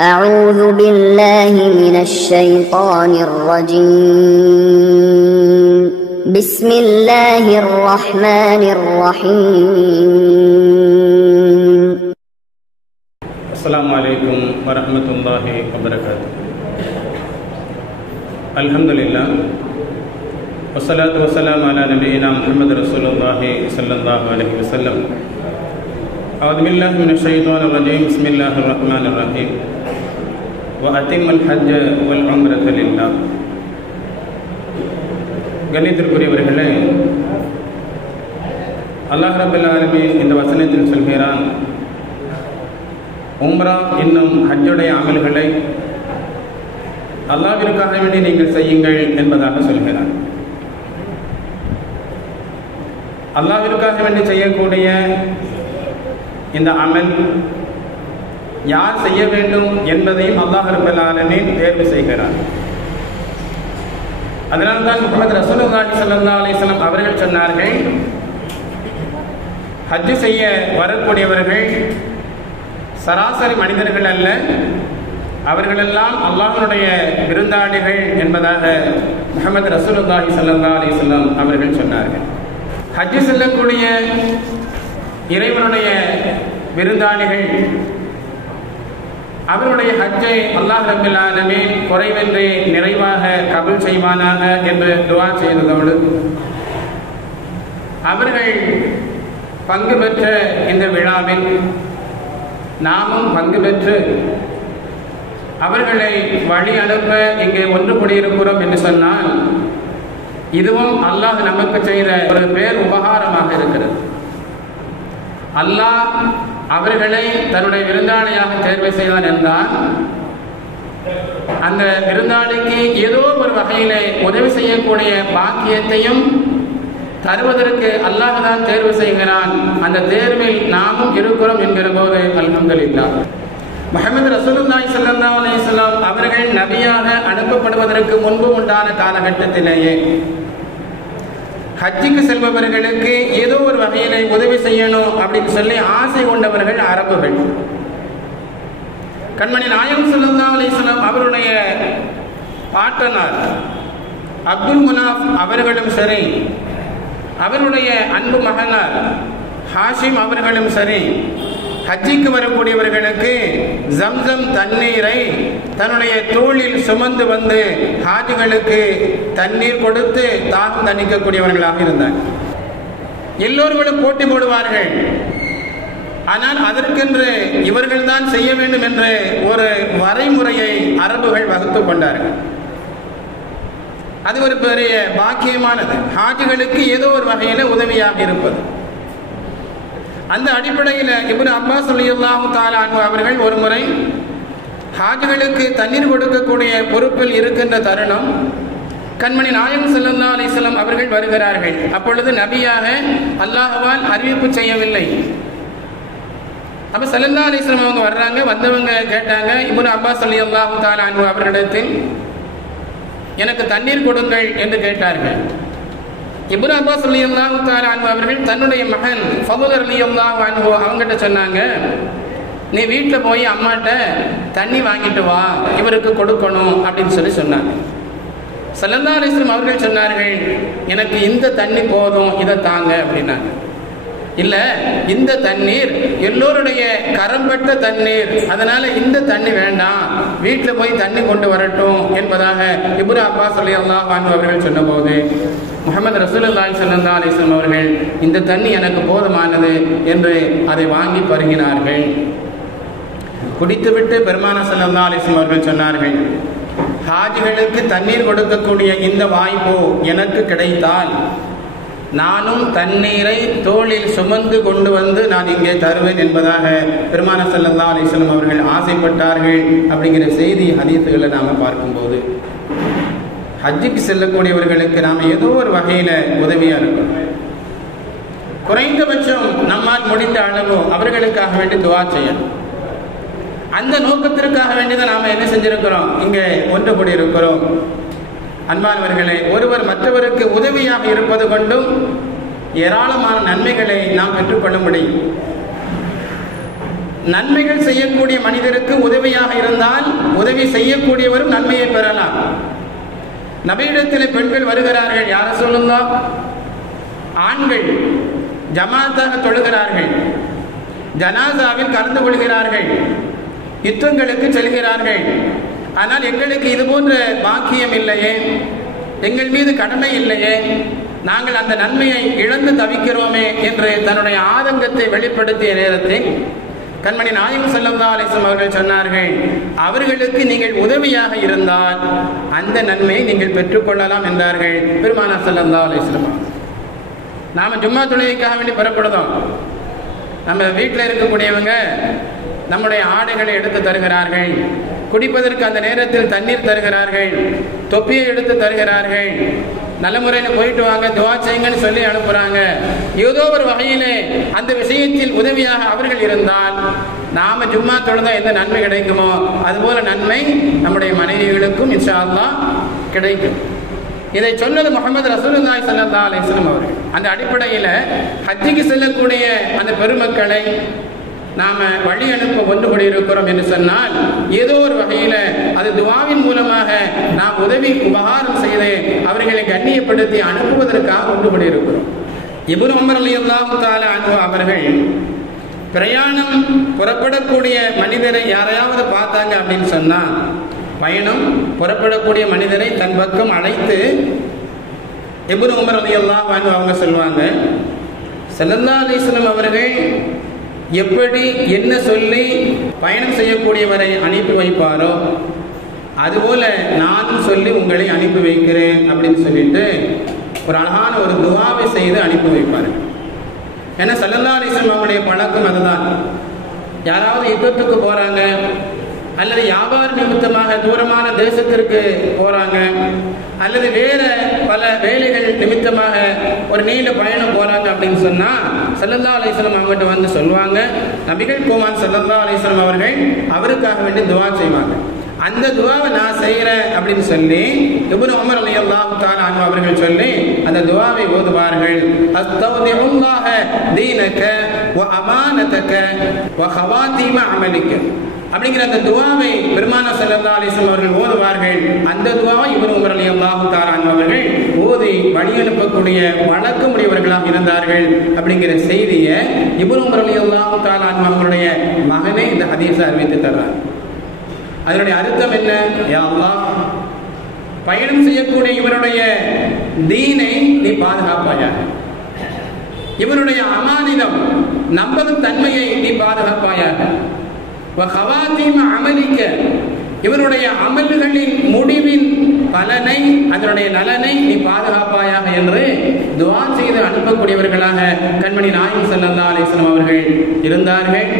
أعوذ بالله من الشيطان الرجيم بسم الله الرحمن الرحيم السلام عليكم ورحمة الله وبركاته. الحمد لله والصلاة والسلام على نبينا محمد رسول الله صلى الله عليه وسلم. أعوذ بالله من الشيطان الرجيم بسم الله الرحمن الرحيم. وأتم الحج والعمرة لله. கண்ணியத்திற்குரியவர்களே, அல்லாஹ் ரப்பல் ஆலமீன் இந்த வசனத்தில் சொல்கிறான், உம்ரா என்னும் ஹஜ்ஜுடைய அமல்களை அல்லாஹ்விற்காக வேண்டி நீங்கள் செய்யுங்கள் என்பதாக சொல்கிறான். அல்லாஹ்விற்காக வேண்டி செய்யக்கூடிய இந்த அமல் யார் செய்ய வேண்டும் என்பதையும் அல்லாஹ் ரப்பல் ஆலமீன் தேர்வு செய்கிறார். அதனால்தான் முஹம்மது ரசூலுல்லாஹி ஸல்லல்லாஹு அலைஹி வஸல்லம் அவர்கள் சொன்னார்கள், ஹஜ் செய்ய வரக்கூடியவர்கள் சராசரி மனிதர்கள் அல்ல, அவர்களெல்லாம் அல்லாஹ்வுடைய விருந்தாளிகள் என்பதாக முஹம்மது ரசூலுல்லாஹி ஸல்லல்லாஹு அலைஹி வஸல்லம் அவர்கள் சொன்னார்கள். ஹஜ் செல்லக்கூடிய இறைவனுடைய விருந்தாளிகள் அவருடைய ஹஜ்ஜை அல்லாஹ் ரப்பல் ஆலமீன் குறைவின்றி நிறைவாக கபூல் செய்வானாக என்று துஆ செய்ததோடு, அவர்கள் பங்கு பெற்ற இந்த விழாவில் நாமும் பங்கு பெற்று அவர்களை வழி அனுப்ப இங்கே ஒன்று கூடியிருக்கிறோம் என்று சொன்னால், இதுவும் அல்லாஹ் நமக்கு செய்த ஒரு பேர் உபகாரமாக இருக்கிறது. அல்லாஹ் அவர்களை தன்னுடைய விருந்தாளியாக தேர்வு செய்வான் என்றால், அந்த விருந்தாளிக்கு ஏதோ ஒரு வகையிலே உதவி செய்யக்கூடிய பாக்கியத்தையும் தருவதற்கு அல்லாஹ் தான் தேர்வு செய்கிறான். அந்த தேர்வில் நாமும் இருக்கிறோம் என்கிற போது அல்ஹம்துலில்லாஹ். முஹம்மது ரசூலுல்லாஹி ஸல்லல்லாஹு அலைஹி வஸல்லம் அவர்கள் நபியாக அனுப்பப்படுவதற்கு முன்பு உண்டான காலகட்டத்திலேயே ஹஜ்ஜுக்கு செல்பவர்களுக்கு ஏதோ ஒரு வகையில உதவி செய்யணும் அப்படின்னு சொல்லி ஆசை கொண்டவர்கள் அரபுகள். கண்மணி நாயகம் ஸல்லல்லாஹு அலைஹி வஸல்லம் அவருடைய பாட்டனார் அப்துல் முனாஃப் அவர்களும் சரி, அவருடைய அன்பு மகனார் ஹாஷிம் அவர்களும் சரி, ஹஜ்ஜிக்கு வரக்கூடியவர்களுக்கு ஜம்சம் தண்ணீரை தன்னுடைய தோளில் சுமந்து வந்து ஹாஜிகளுக்கு தண்ணீர் கொடுத்து தாகம் தணிக்கக்கூடியவர்களாக இருந்தார். எல்லோர்களும் போட்டி போடுவார்கள். ஆனால் அதற்கென்று இவர்கள் தான் செய்ய வேண்டும் என்று ஒரு வரைமுறையை அரபுகள் வகுத்து கொண்டார்கள். அது ஒரு பெரிய பாக்கியமானது, ஹாஜிகளுக்கு ஏதோ ஒரு வகையில உதவியாக இருப்பது. அந்த அடிப்படையில் இப்னு அப்பாஸ் ரலியல்லாஹு தஆலா அன்ஹு அவர்கள் ஒரு முறை ஹாஜிகளுக்கு தண்ணீர் கொடுக்கக்கூடிய பொறுப்பில் இருக்கின்ற தருணம், கண்மணி நாயகம் ஸல்லல்லாஹு அலைஹி வஸல்லம் அவர்கள் வருகிறார்கள். அப்பொழுது நபியாக அல்லாஹ்வால் அறிவிப்பு செய்யவில்லை. அப்ப ஸல்லல்லாஹு அலைஹி வஸல்லம் அவங்க வர்றாங்க. வந்தவங்க கேட்டாங்க, இப்னு அப்பாஸ் ரலியல்லாஹு தஆலா அன்ஹு அவர்களிடத்தில் எனக்கு தண்ணீர் கொடுங்கள் என்று கேட்டார்கள். இப்னு அப்பாஸ் ரலியல்லாஹு தஆலா அன்ஹு அவர்கள் தன்னுடைய மகன் ஃபதுல் ரலியல்லாஹு அன்ஹு அவங்ககிட்ட சொன்னாங்க, நீ வீட்டில் போய் அம்மாட்ட தண்ணி வாங்கிட்டு வா, இவருக்கு கொடுக்கணும் அப்படின்னு சொல்லி சொன்னாங்க. ஸல்லல்லாஹு அலைஹி வஸல்லம் அவர்கள் சொன்னார்கள், எனக்கு இந்த தண்ணி போதும், இதை தாங்க அப்படின்னாங்க. இல்ல, இந்த தண்ணீர் எல்லோருடைய கரம்பட்ட தண்ணீர், அதனால இந்த தண்ணி வேண்டாம், வீட்டில் போய் தண்ணி கொண்டு வரட்டும் என்பதாக இப்னு அப்பாஸ் ரலியல்லாஹு அன்ஹு அவர்கள் சொன்னபோது, முஹம்மது ரசூலுல்லாஹி ஸல்லல்லாஹு அலைஹி வஸல்லம் அவர்கள் இந்த தண்ணி எனக்கு போதுமானது என்று அதை வாங்கி பருகினார்கள். குடித்துவிட்டு பெருமானார் ஸல்லல்லாஹு அலைஹி வஸல்லம் அவர்கள் சொன்னார்கள், ஹாஜிகளுக்கு தண்ணீர் கொடுக்கக்கூடிய இந்த வாய்ப்பு எனக்கு கிடைத்தால் நானும் தண்ணீரை தோளில் சுமந்து கொண்டு வந்து நான் இங்கே தருவேன் என்பதாக பெருமானார் ஸல்லல்லாஹு அலைஹி வஸல்லம் அவர்கள் ஆசைப்பட்டார்கள். அப்படிங்கிற செய்தி ஹதீஸ்களை நாம பார்க்கும்போது, ஹஜ்ஜுக்கு செல்லக்கூடியவர்களுக்கு நாம் ஏதோ ஒரு வகையில உதவியா இருக்கும். குறைந்தபட்சம் நம்மால் முடிந்த அளவு அவர்களுக்காக வேண்டி துஆ செய்யணும். அந்த நோக்கத்திற்காக வேண்டிதான் நாம என்ன செஞ்சிருக்கிறோம், இங்கே ஒன்று கூடி இருக்கிறோம். அன்பானவர்களே, ஒருவர் மற்றவருக்கு உதவியாக இருப்பது கொண்டும் ஏராளமான நன்மைகளை நாம் பெற்றுக்கொள்ள முடியும். நன்மைகள் செய்யக்கூடிய மனிதருக்கு உதவியாக இருந்தால் உதவி செய்யக்கூடியவரும் நன்மையை பெறலாம். நபியிடத்தில் பெண்கள் வருகிறார்கள், யார சொல்லுங்க, ஆண்கள் ஜமாத்தாக தொழுகிறார்கள், ஜனாசாவில் கலந்து கொள்கிறார்கள், யுத்தங்களுக்கு செல்கிறார்கள். ஆனால் எங்களுக்கு இது போன்ற பாக்கியம் இல்லையே, எங்கள் மீது கடமை இல்லையே, நாங்கள் அந்த நன்மையை இழந்து தவிக்கிறோமே என்று தன்னுடைய ஆதங்கத்தை வெளிப்படுத்திய நேரத்தில் கண்மணி நாயகம் ஸல்லல்லாஹு அலைஹி வஸல்லம் அவர்கள் சொன்னார்கள், அவர்களுக்கு நீங்கள் உதவியாக இருந்தால் அந்த நன்மையை நீங்கள் பெற்றுக்கொள்ளலாம் என்றார்கள் பெருமானார் ஸல்லல்லாஹு அலைஹி வஸல்லம். நாம ஜும்மா தொழுகைக்காக வேண்டி புறப்படுதோம். நம்ம வீட்டில் இருக்கக்கூடியவங்க நம்முடைய ஆடைகளை எடுத்து தருகிறார்கள், குடிப்பதற்கு அந்த நேரத்தில் தண்ணீர் தருகிறார்கள், தொப்பியை எடுத்து தருகிறார்கள், நல்ல முறையில் போயிட்டு வாங்க துவா செய்யுங்கன்னு சொல்லி அனுப்புறாங்க. ஏதோ ஒரு வகையிலே அந்த விஷயத்தில் உதவியாக அவர்கள் இருந்தால் நாம ஜும்மா தொழுதா எந்த நன்மை கிடைக்குமோ அதுபோல நன்மை நம்முடைய மனைவிகளுக்கும் இன்ஷா அல்லாஹ் கிடைக்கும். இதை சொன்னது முஹம்மது ரசூலுல்லாஹி ஸல்லல்லாஹு அலைஹி வஸல்லம் அவர்கள். அந்த அடிப்படையில் ஹஜ்ஜுக்கு செல்லக்கூடிய அந்த பெருமக்களை நாம வழி அனுப்ப ஒன்று கூடி இருக்கிறோம் என்று சொன்னால் ஏதோ ஒரு வகையில அது துஆவின் மூலமாக நாம் உதவி உபகாரம் செய்து அவர்களை கண்ணியப்படுத்தி அனுப்புவதற்காக ஒன்று கூடி இருக்கிறோம். இப்னு உமர் ரலியல்லாஹு தஆலா அன்ஹு அவர்கள் பிரயாணம் புறப்படக்கூடிய மனிதரை யாரையாவது பார்த்தாங்க அப்படின்னு சொன்னா, பயணம் புறப்படக்கூடிய மனிதரை தன் பக்கம் அழைத்து இப்னு உமர் ரலியல்லாஹு அன்ஹு அவங்க சொல்வாங்க, ஸல்லல்லாஹு அலைஹி வஸல்லம் அவர்கள் எப்படி என்ன சொல்லி பயணம் செய்யக்கூடியவரை அனுப்பி வைப்பாரோ அதுபோல நானும் சொல்லி உங்களை அனுப்பி வைக்கிறேன் அப்படின்னு சொல்லிட்டு ஒரு அழகான ஒரு துஆவை செய்து அனுப்பி வைப்பார்கள். ஏன்னா ஸல்லல்லாஹு அலைஹி வஸல்லம் அவங்களுடைய பழக்கம் அதுதான். யாராவது யுத்தத்துக்கு போறாங்க அல்லது வியாபார நிமித்தமாக தூரமான தேசத்திற்கு போறாங்க அல்லது வேற பல வேலைகள் நிமித்தமாக ஒரு நீண்ட பயணம் போறாங்க அப்படின்னு சொன்னா ஸல்லல்லாஹு அலைஹி வஸல்லம் அவங்ககிட்ட வந்து சொல்லுவாங்க, நபிகள் கோமான் ஸல்லல்லாஹு அலைஹி வஸல்லம் அவர்கள் அவருக்காக வேண்டி துஆ செய்வாங்க. அந்த துஆவை நான் செய்யறேன் அப்படின்னு சொல்லி இப்னு உமர் ரலியல்லாஹு தஆலா அன்ஹு அவர்கள் சொல்லி அந்த துஆவை ஓதுவார்கள். அஸ்தௌதிஉல்லாஹ தீனக வ அமானதக வ ஹவாதீம அமலிக அப்படிங்கிற அந்த துஆவை பெருமானார் ஸல்லல்லாஹு அலைஹி வஸல்லம் அவர்கள் ஓதுவார்கள். அந்த துஆவை இப்னு உமர் ரலியல்லாஹு தஆலா அன்ஹு அவர்கள் ஓதி வழி அனுப்பக்கூடிய வழக்கமுடையவர்களாக இருந்தார்கள் அப்படிங்கிற செய்தியை இப்னு உமர் ரலியல்லாஹு தஆலா அன்ஹு அவர்களுடைய மகனே இந்த ஹதீஸை அறிவித்து தர்றார். அதனுடைய அர்த்தம் என்ன? யா அல்லாஹ், பயணம் செய்யக்கூடிய இவருடைய தீனை நீ பாதுகாப்பாயாக, இவருடைய அமானிதம் நம்பும் தன்மையை நீ பாதுகாப்பாயாக, அமலிக்க இவருடைய அமல்களின் முடிவின் பலனை அதனுடைய நலனை நீ பாதுகாப்பாயாக என்று துஆ செய்து அனுப்பக்கூடியவர்களாக கண்மணி நாயகம் ஸல்லல்லாஹு அலைஹி வஸல்லம் அவர்கள் இருந்தார்கள்.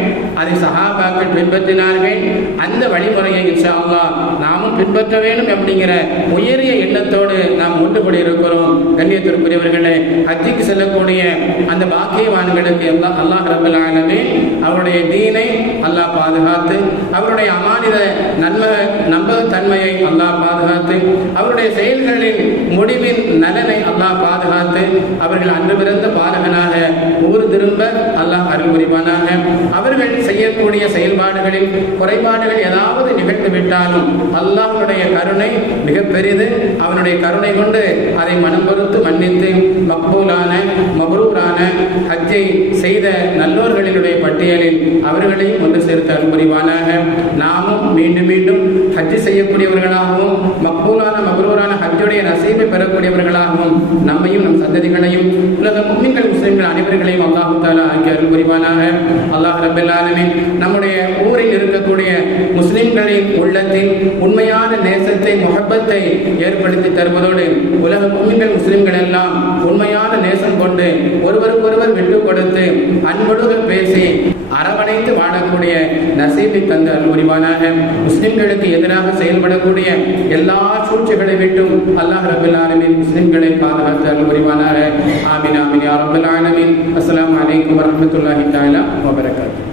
அதை சஹாபாக்கள் பின்பற்றினார்கள். அந்த வழிமுறையை இன்ஷா அல்லாஹ் நாமும் பின்பற்ற வேண்டும் அப்படிங்கிற உயரிய எண்ணத்தோடு நாம் ஒன்று கூடி இருக்கிறோம். கண்ணியத்திற்குரியவர்களே, ஹஜ்ஜுக்கு செல்லக்கூடிய அந்த பாக்கியவான்களுக்கு அல்லாஹ் ரப்பல் ஆலமீன் அவருடைய தீனை அல்லாஹ் பாதுகாத்து, அவருடைய அமானித நம்பகத்தன்மையை அல்லாஹ் பாதுகாத்து, அவருடைய செயல்களின் முடிவின் நலனை அல்லாஹ் பாதுகாத்து, அவர்கள் அன்று பிறந்த பாலகனாக ஊர் திரும்ப அல்லாஹ் அருள் புரிவானாக. அவர்கள் செய்யக்கூடிய செயல்பாடுகளில் குறைபாடுகள் ஏதாவது நிகழ்ந்து விட்டாலும் அல்லாஹ்வுடைய கருணை மிக பெரிது. அவனுடைய கருணை கொண்டு அதை மனம் பொறுத்து மன்னித்து மக்பூலான மப்ரூரான ஹஜ்ஜை செய்த நல்லோர்களினுடைய பட்டியலில் அவர்களையும் ஒன்று சேர்த்து அருள் புரிவானாக. நாமும் மீண்டும் மீண்டும் ஹஜ்ஜு செய்யக்கூடியவர்களாகவும் மக்பூலான மப்ரூரான ஹஜ்ஜுடைய நசீபை பெறக்கூடியவர்களாகவும் நம்மையும் நம் சந்ததிகளையும் உலக முஸ்லிம்கள் முஸ்லிம்கள் அனைவர்களையும் அல்லாஹ் தஆலா ஆக்கி அருள் புரிவானாக. அல்லாஹ் ரப்பல் ஆலமீன் நம்முடைய ஊரில் இருக்கக்கூடிய முஸ்லிம்களின் உள்ளத்தில் உண்மையான நேசத்தை முஹப்பத்தை ஏற்படுத்தி தருவதோடு உலக முஸ்லிம்கள் முஸ்லிம்கள் எல்லாம் உண்மையான நேசம் கொண்டு ஒருவருக்கொருவர் விட்டு கொடுத்து அன்போடு பேசி அரவணைத்து வாழக்கூடிய நசீபை தந்து அருள் புரிவானாக. முஸ்லிம்களுக்கு எதிராக செயல்படக்கூடிய எல்லா சூழ்ச்சிகளை விட்டும் அல்லாஹ் ரப்பல் ஆலமீன் முஸ்லிம்களை பாதுகாத்து அருள் புரிவானாக. ஆமீன் ஆமீன் யா ரப்பல் ஆலமீன். அஸ்ஸலாமு அலைக்கும் வரஹ்மத்துல்லாஹி தஆலா வ பரகாத்துஹு.